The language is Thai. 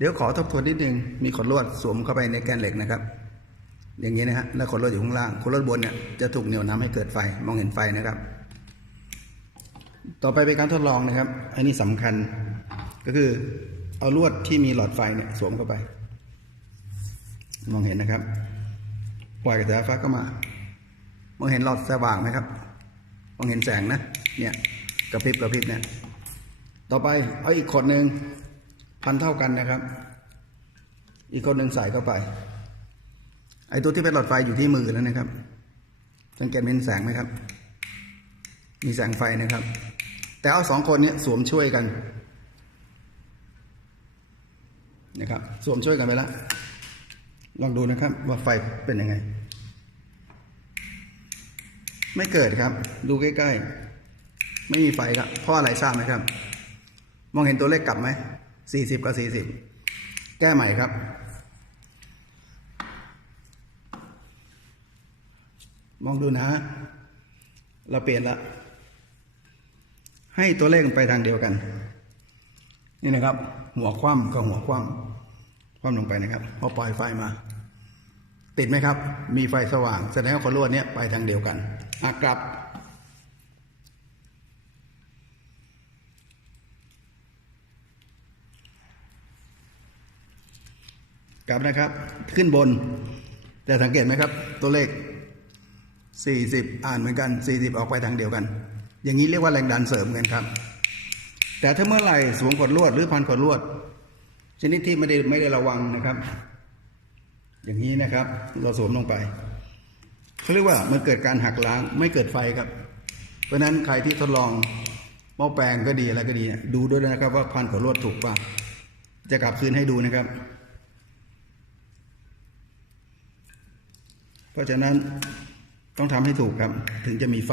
เดี๋ยวขอทบทวนนิดนึง มีขดลวดสวมเข้าไปในแกนเหล็กนะครับ อย่างนี้นะฮะ แล้วขดลวดอยู่ข้างล่าง ขดลวดบนเนี่ยจะถูกเหนี่ยวน้ำให้เกิดไฟ มองเห็นไฟนะครับ ต่อไปเป็นการทดลองนะครับ อันนี้สำคัญ ก็คือเอาลวดที่มีหลอดไฟเนี่ยสวมเข้าไป มองเห็นนะครับ ปล่อยกระแสไฟฟ้าเข้ามา มองเห็นหลอดสว่างไหมครับ มองเห็นแสงนะ เนี่ย กระพริบกระพริบเนี่ย ต่อไปเอาอีกขดหนึ่ง พันเท่ากันนะครับ อีกคนหนึ่งใส่เข้าไป ไอ้ตัวที่เป็นหลอดไฟอยู่ที่มือแล้วนะครับ สังเกตเห็นแสงไหมครับ มีแสงไฟนะครับ แต่เอาสองคนเนี้สวมช่วยกันนะครับสวมช่วยกันไปแล้วลองดูนะครับว่าไฟเป็นยังไง ไม่เกิดครับ ดูใกล้ๆ ไม่มีไฟครับเพราะอะไรทราบไหมครับ มองเห็นตัวเลขกลับไหม สี่สิบกับสี่สิบแก้ใหม่ครับ มองดูนะ เราเปลี่ยนละ ให้ตัวเลขไปทางเดียวกัน นี่นะครับ หัวคว่ำกับหัวคว่ำคว่ำลงไปนะครับพอปล่อยไฟมา ติดไหมครับ มีไฟสว่างแสดงว่าคนลวดเนี้ยไปทางเดียวกันอากลับ กลับนะครับ ขึ้นบน แต่สังเกตไหมครับ ตัวเลข 40 อ่านเหมือนกัน 40 ออกไปทางเดียวกัน อย่างนี้เรียกว่าแรงดันเสริมกันครับ แต่ถ้าเมื่อไหร่สวมกดลวดหรือพันกดลวด ชนิดที่ไม่ได้ไม่ได้ระวังนะครับ อย่างนี้นะครับ เราสวมลงไปเขาเรียกว่ามันเกิดการหักล้างไม่เกิดไฟครับ เพราะฉะนั้นใครที่ทดลองหม้อแปลงก็ดีอะไรก็ดี ดูด้วยนะครับว่าพันกดลวดถูกป่ะจะกลับคืนให้ดูนะครับ เพราะฉะนั้นต้องทำให้ถูกครับ ถึงจะมีไฟ